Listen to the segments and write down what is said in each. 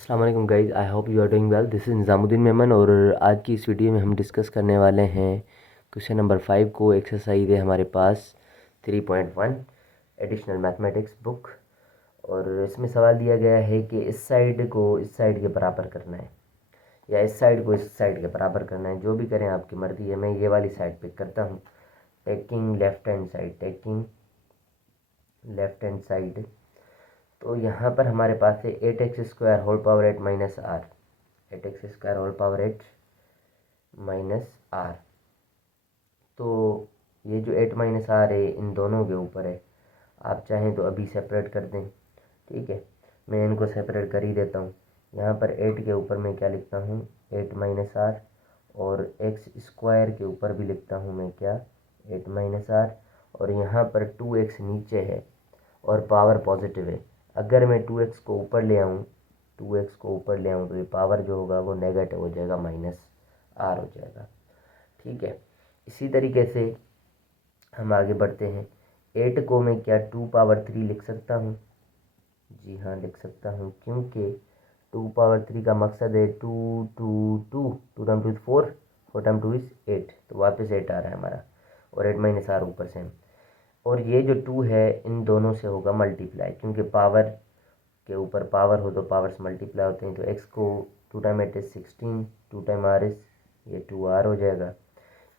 अस्सलाम वालेकुम guys, I hope you are doing well. This is Nizamuddin Memon और आज की इस वीडियो में हम डिस्कस करने वाले हैं क्वेश्चन नंबर 5 को। एक्सरसाइज है हमारे पास 3.1 एडिशनल मैथमेटिक्स बुक, और इसमें सवाल दिया गया है कि इस साइड को इस साइड के बराबर करना है या इस साइड को इस साइड के बराबर करना है। जो भी करें आपकी मर्ज़ी है। मैं ये वाली साइड पिक करता हूँ, taking left hand side, taking left hand side. तो यहाँ पर हमारे पास है 8x² whole power 8 minus r, 8x² whole power 8 minus r. तो ये जो 8 माइनस आर है इन दोनों के ऊपर है। आप चाहें तो अभी सेपरेट कर दें, ठीक है। मैं इनको सेपरेट कर ही देता हूँ। यहाँ पर 8 के ऊपर मैं क्या लिखता हूँ, 8 माइनस आर, और x² के ऊपर भी लिखता हूँ मैं क्या, 8 माइनस आर। और यहाँ पर 2x नीचे है और पावर पॉजिटिव है। अगर मैं 2x को ऊपर ले आऊँ, 2x को ऊपर ले आऊँ तो ये पावर जो होगा वो नेगेटिव हो जाएगा, माइनस आर हो जाएगा, ठीक है। इसी तरीके से हम आगे बढ़ते हैं। 8 को मैं क्या 2 पावर 3 लिख सकता हूँ, जी हाँ लिख सकता हूँ, क्योंकि 2 पावर 3 का मकसद है 2 2 2 2 टाइम 2 4, 4 टाइम 2 इज़ 8, तो वापस 8 आ रहा है हमारा, और 8 माइनस आर ऊपर से। और ये जो 2 है इन दोनों से होगा मल्टीप्लाई, क्योंकि पावर के ऊपर पावर हो तो पावर से मल्टीप्लाई होते हैं। तो x को 2 time 8 is 16, 2 time r is ये 2r हो जाएगा।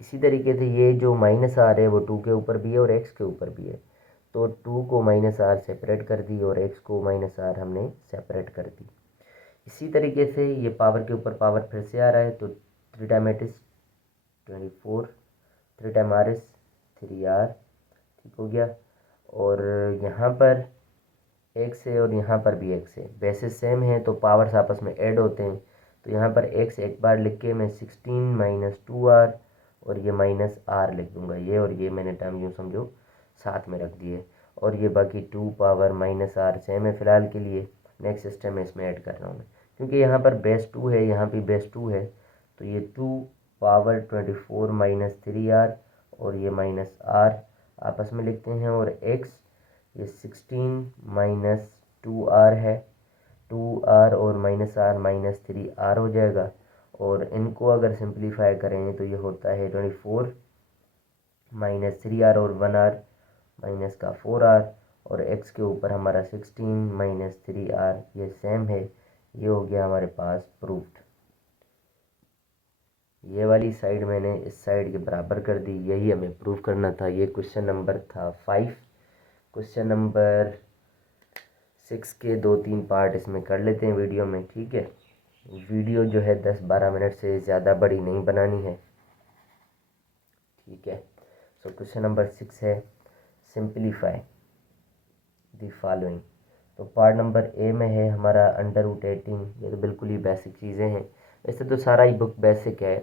इसी तरीके से ये जो माइनस आर है वो 2 के ऊपर भी है और x के ऊपर भी है। तो 2 को माइनस आर सेपरेट कर दी और x को माइनस आर हमने सेपरेट कर दी। इसी तरीके से ये पावर के ऊपर पावर फिर से आ रहा है, तो 3 time 8 is 24, 3 time r is 3r, ठीक हो गया। और यहाँ पर x है और यहाँ पर भी x है, बेसिस सेम है तो पावर्स आपस में ऐड होते हैं। तो यहाँ पर x एक बार लिख के मैं 16 माइनस 2r और ये माइनस r लिख दूंगा, ये और ये मैंने टर्म यूँ समझो साथ में रख दिए। और ये बाकी 2 पावर माइनस r सेम है फ़िलहाल के लिए। नेक्स्ट सिस्टम में इसमें ऐड कर रहा हूँ मैं, क्योंकि यहाँ पर बेस 2 है, यहाँ भी बेस 2 है, तो ये 2 पावर 24 माइनस 3r और ये माइनस r आपस में लिखते हैं। और x ये 16 माइनस 2r है, 2r और माइनस r माइनस 3r हो जाएगा। और इनको अगर सिंप्लीफाई करें तो ये होता है 24 माइनस 3r और 1r माइनस का 4r, और x के ऊपर हमारा 16 माइनस 3r ये सेम है। ये हो गया हमारे पास प्रूफ्ड। ये वाली साइड मैंने इस साइड के बराबर कर दी, यही हमें प्रूव करना था। ये क्वेश्चन नंबर था 5। क्वेश्चन नंबर 6 के 2-3 पार्ट इसमें कर लेते हैं वीडियो में, ठीक है। वीडियो जो है 10-12 मिनट से ज़्यादा बड़ी नहीं बनानी है, ठीक है। सो क्वेश्चन नंबर 6 है, सिंप्लीफाई द फॉलोइंग। तो पार्ट नंबर ए में है हमारा अंडर रूट 18। ये तो बिल्कुल ही बेसिक चीज़ें हैं, वैसे तो सारा ही बुक बेसिक है,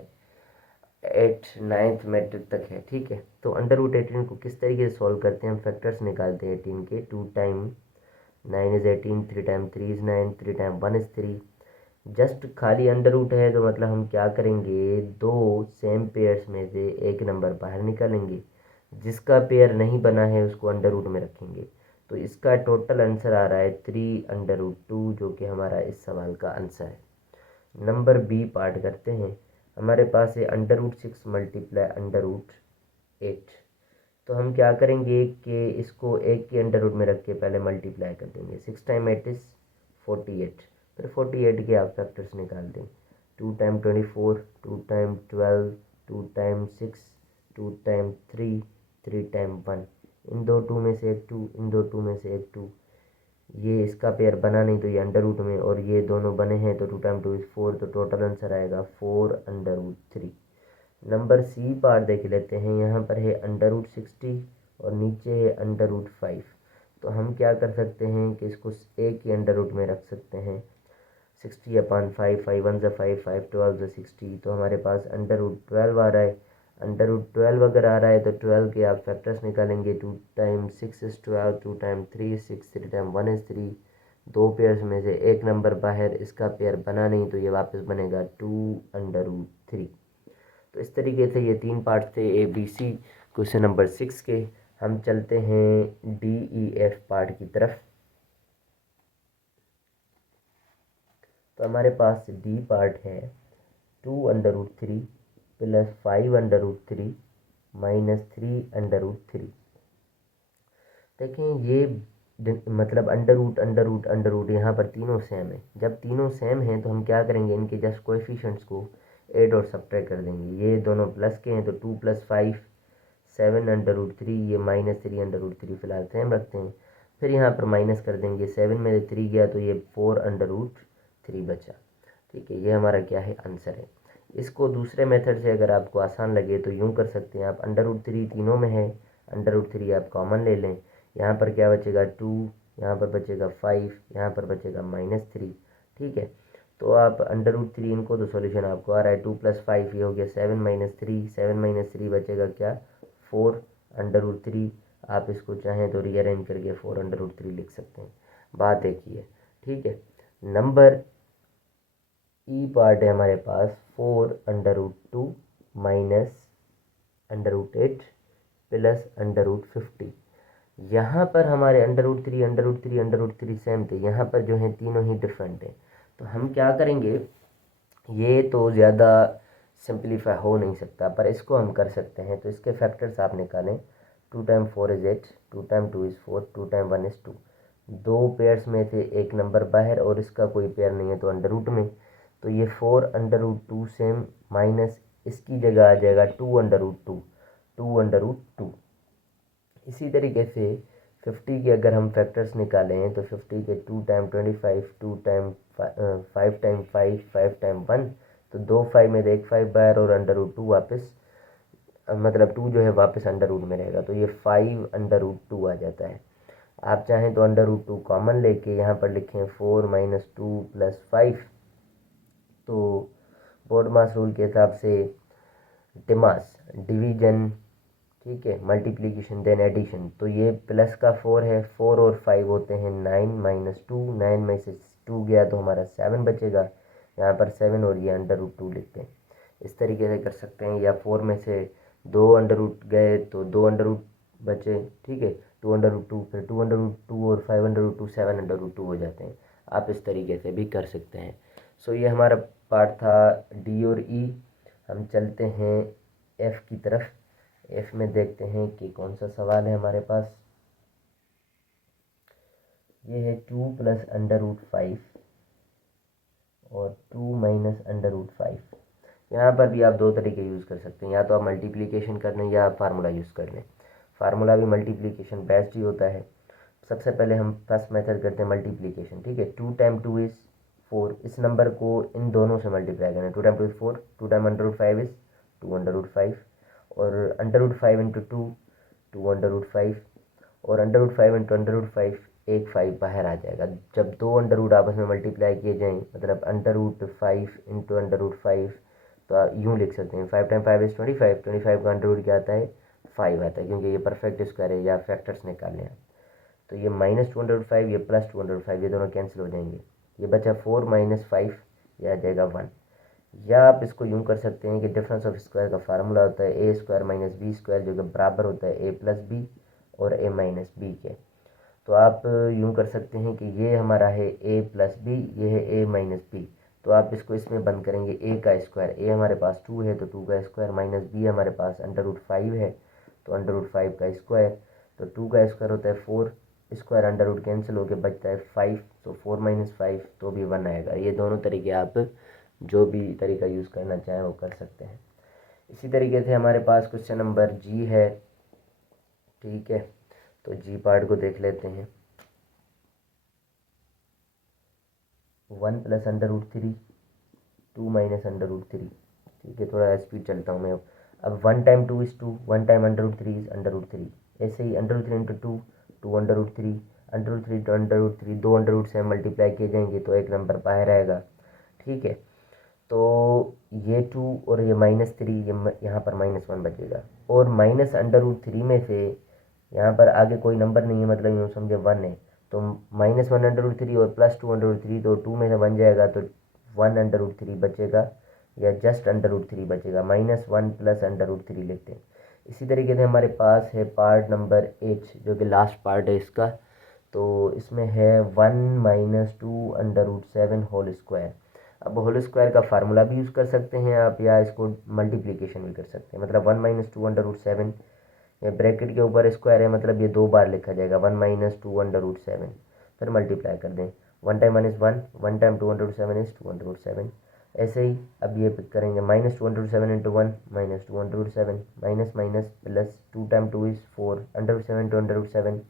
8th-9th मैट्रिक तक है, ठीक है। तो अंडर रूट 18 को किस तरीके से सॉल्व करते हैं, हम फैक्टर्स निकालते हैं 18 के। 2 time 9 is 18, 3 time 3 is 9, 3 time 1 is 3। Just खाली अंडर रूट है तो मतलब हम क्या करेंगे, दो सेम पेयर्स में से एक नंबर बाहर निकालेंगे, जिसका पेयर नहीं बना है उसको अंडर रूट में रखेंगे। तो इसका टोटल आंसर आ रहा है 3/√2, जो कि हमारा इस सवाल का आंसर है। नंबर बी पार्ट करते हैं। हमारे पास है under root 6 multiply under root 8। तो हम क्या करेंगे कि इसको एक के अंडर रूट में रख के पहले मल्टीप्लाई कर देंगे। 6 टाइम 8 इज़ 48, फिर 48 के आप फैक्टर्स निकाल दें। 2 time 24, 2 time 12, 2 time 6, 2 time 3, 3 time 1। इन दो 2 में से एक 2, इन दो 2 में से एक 2। ये इसका पेयर बना नहीं तो ये अंडर रूट में, और ये दोनों बने हैं तो 2 टाइम 2 इज़ 4, तो टोटल आंसर आएगा 4/√3। नंबर सी पार्ट देख लेते हैं। यहाँ पर है अंडर रूट 60 और नीचे है अंडर रूट 5। तो हम क्या कर सकते हैं कि इसको एक ही अंडर रूट में रख सकते हैं। 60/5, 5 1 ज़ा 5, 5 12 ज़ा 60, तो हमारे पास अंडर रूट 12 आ रहा है। अंडर रूट 12 अगर आ रहा है तो 12 के आप फैक्टर्स निकालेंगे। 2 time 6 is 12, 2 time 3 is 6, 3 time 1 is 3। दो पेयर्स में से एक नंबर बाहर, इसका पेयर बना नहीं तो ये वापस बनेगा 2/√3। तो इस तरीके से ये 3 पार्ट थे A B C question number 6 के। हम चलते हैं डी ई एफ पार्ट की तरफ। तो हमारे पास डी पार्ट है 2√3 प्लस 5√3 माइनस 3√3। देखें ये मतलब अंडर रूट यहाँ पर तीनों सेम है। जब तीनों सेम हैं तो हम क्या करेंगे, इनके जस्ट कोएफिशिएंट्स को ऐड और सब्ट्रैक्ट कर देंगे। ये दोनों प्लस के हैं तो 2 + 5 7√3, ये माइनस 3√3 फिलहाल सेम रखते हैं। फिर यहाँ पर माइनस कर देंगे, 7 में से 3 गया तो ये 4√3 बचा। ठीक है, ये हमारा क्या है, आंसर है। इसको दूसरे मेथड से अगर आपको आसान लगे तो यूँ कर सकते हैं आप, अंडर√3 तीनों में है, अंडर√3 आप कॉमन ले लें। यहाँ पर क्या बचेगा 2, यहाँ पर बचेगा 5, यहाँ पर बचेगा -3। ठीक है, तो आप अंडर√3 इनको तो सॉल्यूशन आपको आ रहा है। 2 + 5 ये हो गया 7 - 3, 7 - 3 बचेगा क्या, 4 अंडर√3। आप इसको चाहें तो रीअरेंज करके 4 अंडर√3 लिख सकते हैं। बात एक ही है। ठीक है, नंबर ई पार्ट है हमारे पास 4√2 माइनस अंडर√8 प्लस अंडर√50। यहाँ पर हमारे अंडर√3 सेम थे, यहाँ पर जो है तीनों ही डिफरेंट है। तो हम क्या करेंगे, ये तो ज़्यादा सिंप्लीफाई हो नहीं सकता, पर इसको हम कर सकते हैं। तो इसके फैक्टर्स आप निकालें। 2 × 4 = 8, 2 × 2 = 4, 2 × 1 = 2। दो पेयर्स में से एक नंबर बाहर और इसका कोई पेयर नहीं है तो अंडर रूट में, तो ये 4 अंडर√2 सेम माइनस इसकी जगह आ जाएगा 2 अंडर√2। इसी तरीके से 50 के अगर हम फैक्टर्स निकालें तो 50 के 2 × 25, 2 × 5 × 5, 5 × 1, तो 2 5 में से एक 5 बाहर और अंडर√2 वापस, मतलब 2 जो है वापस अंडर रूट में रहेगा, तो ये 5 अंडर√2 आ जाता है। आप चाहें तो अंडर√2 कॉमन लेके यहाँ पर लिखें 4 - 2 + 5। तो बोर्डमास रूल के हिसाब से डिमास डिवीजन, ठीक है, मल्टीप्लिकेशन देन एडिशन, तो ये प्लस का 4 है, 4 और 5 होते हैं 9 - 2, 9 में से 2 गया तो हमारा 7 बचेगा। यहाँ पर 7 और ये अंडर√2 लिखते हैं। इस तरीके से कर सकते हैं, या 4 में से 2 अंडर रूट गए तो 2 अंडर रूट बचे। ठीक है, 2 अंडर√2, फिर 2 अंडर√2 और 5 अंडर√2, 7 अंडर√2 हो जाते हैं। आप इस तरीके से भी कर सकते हैं। सो ये हमारा पार्ट था डी और ई। हम चलते हैं एफ़ की तरफ। एफ में देखते हैं कि कौन सा सवाल है हमारे पास। ये है 2 + अंडर√5 और 2 - अंडर√5। यहाँ पर भी आप दो तरीके यूज़ कर सकते हैं, या तो आप मल्टीप्लिकेशन कर लें या फार्मूला यूज़ कर लें। फार्मूला भी मल्टीप्लिकेशन बेस्ट ही होता है। सबसे पहले हम फर्स्ट मेथड करते हैं मल्टीप्लिकेशन। ठीक है, 2 × 2 = 4। इस नंबर को इन दोनों से मल्टीप्लाई करें। 2 × 2 = 4, 2 × अंडर√5 = 2 अंडर√5, और अंडर√5 × 2 2 अंडर√5, और अंडर√5 × अंडर√5 एक 5 बाहर आ जाएगा। जब दो अंडर रूट आपस में मल्टीप्लाई किए जाएँ, मतलब अंडर√5 × अंडर√5, तो आप यूँ लिख सकते हैं 5 × 5 = 25। 25 का अंडर रूट क्या आता है, 5 आता है, क्योंकि ये परफेक्ट स्क्वायर है, या फैक्टर्स निकालने हैं। तो ये -2 अंडर√5, ये +2 अंडर√5, ये दोनों कैंसिल हो जाएंगे। ये बचा 4 - 5, यह आ जाएगा 1। या आप इसको यूँ कर सकते हैं कि डिफरेंस ऑफ स्क्वायर का फार्मूला होता है a² - b², जो कि बराबर होता है a + b और a - b के। तो आप यूँ कर सकते हैं कि ये हमारा है a + b, ये है a - b। तो आप इसको इसमें बंद करेंगे, a का स्क्वायर, a हमारे पास 2 है तो 2 का स्क्वायर, माइनस b हमारे पास अंडर√5 है तो अंडर√5 का स्क्वायर, तो 2 का स्क्वायर होता है 4, स्क्वायर अंडर रूट कैंसिल होकर बचता है 5, तो 4 - 5 तो भी 1 आएगा। ये दोनों तरीके आप जो भी तरीका यूज़ करना चाहें वो कर सकते हैं। इसी तरीके से हमारे पास क्वेश्चन नंबर जी है। ठीक है, तो जी पार्ट को देख लेते हैं। 1 + अंडर√3, 2 - अंडर√3। ठीक है, थोड़ा स्पीड चलता हूँ मैं। अब 1 × 2 = 2, 1 × अंडर√3 = अंडर√3। ऐसे ही अंडर√3 × 2, 2 अंडर√3, अंडर√3 तो अंडर√3, दो अंडर रूट से मल्टीप्लाई किए जाएंगे तो एक नंबर बाहर आएगा। ठीक है, तो ये 2 और ये -3, ये यहाँ पर -1 बचेगा, और माइनस अंडर√3 में से यहाँ पर आगे कोई नंबर नहीं है, मतलब यूँ समझे 1 है, तो -1 अंडर√3 और +2 अंडर√3, तो 2 में से 1 जाएगा तो 1 अंडर√3 बचेगा, या जस्ट अंडर√3 बचेगा। -1 + अंडर√3 लेते हैं। इसी तरीके से हमारे पास है पार्ट नंबर एच, जो कि लास्ट पार्ट है इसका। तो इसमें है 1 - 2 अंडर√7 होल स्क्वायर। अब होल स्क्वायर का फार्मूला भी यूज़ कर सकते हैं आप, या इसको मल्टीप्लिकेशन भी कर सकते हैं। मतलब 1 - 2√7, ये ब्रैकेट के ऊपर स्क्वायर है, मतलब ये 2 बार लिखा जाएगा 1 - 2√7, फिर मल्टीप्लाई कर दें। 1 टाइम 1 इज़ 1, 1 टाइम 2√7 इज़ 2√7। ऐसे ही अब ये पिक करेंगे -2√7 × 1 -2√7, minus minus plus, 2 time 2 is 4, √7 × √7,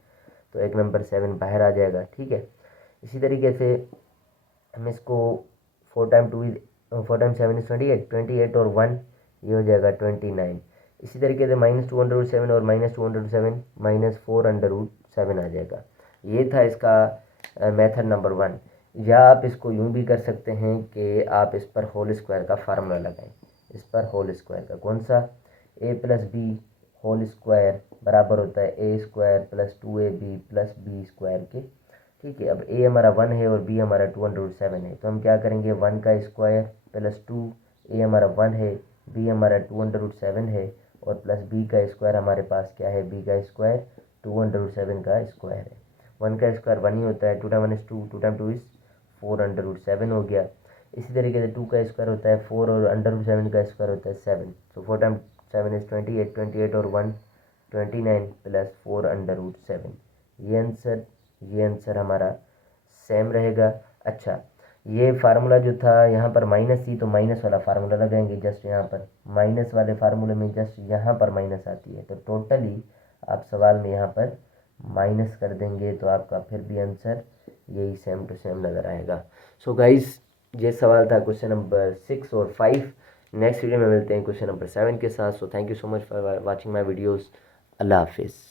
तो एक नंबर 7 बाहर आ जाएगा। ठीक है, इसी तरीके से हम इसको 4 टाइम 2 4 टाइम 7 इज़ 28, 28 और 1 ये हो जाएगा 29। इसी तरीके से -2√7 और -2√7 -4√7 आ जाएगा। ये था इसका मेथड नंबर 1। या आप इसको यूँ भी कर सकते हैं कि आप इस पर होल स्क्वायर का फार्मूला लगाएं। इस पर होल स्क्वायर का कौन सा, a + b होल स्क्वायर बराबर होता है a² + 2ab + b स्क्वायर के। ठीक है, अब a हमारा 1 है और b हमारा 2√7 है, तो हम क्या करेंगे 1 का स्क्वायर प्लस 2, a हमारा 1 है, b हमारा 2√7 है, और प्लस b का स्क्वायर हमारे पास क्या है, b का स्क्वायर 2√7 का स्क्वायर है। 1 का स्क्वायर 1 ही होता है, 2 टाइम 1 इज़ 2, 2 टाइम 2 इज़ 4√7 हो गया। इसी तरीके से 2 का स्क्वायर होता है 4 और √7 का स्क्वायर होता है 7, तो 4 टाइम 7 इज़ 28, 28 और 1 29 प्लस 4√7। ये आंसर हमारा सेम रहेगा। अच्छा, ये फार्मूला जो था यहाँ पर माइनस थी, तो माइनस वाला फार्मूला लगाएंगे जस्ट यहाँ पर, माइनस वाले फार्मूले में जस्ट यहाँ पर माइनस आती है, तो टोटली आप सवाल में यहाँ पर माइनस कर देंगे, तो आपका फिर भी आंसर यही सेम टू सेम नज़र आएगा। सो गाइस, ये सवाल था क्वेश्चन नंबर 6 और 5। नेक्स्ट वीडियो में मिलते हैं क्वेश्चन नंबर 7 के साथ। So thank you so much for watching my videos. अल्लाह हाफिज़।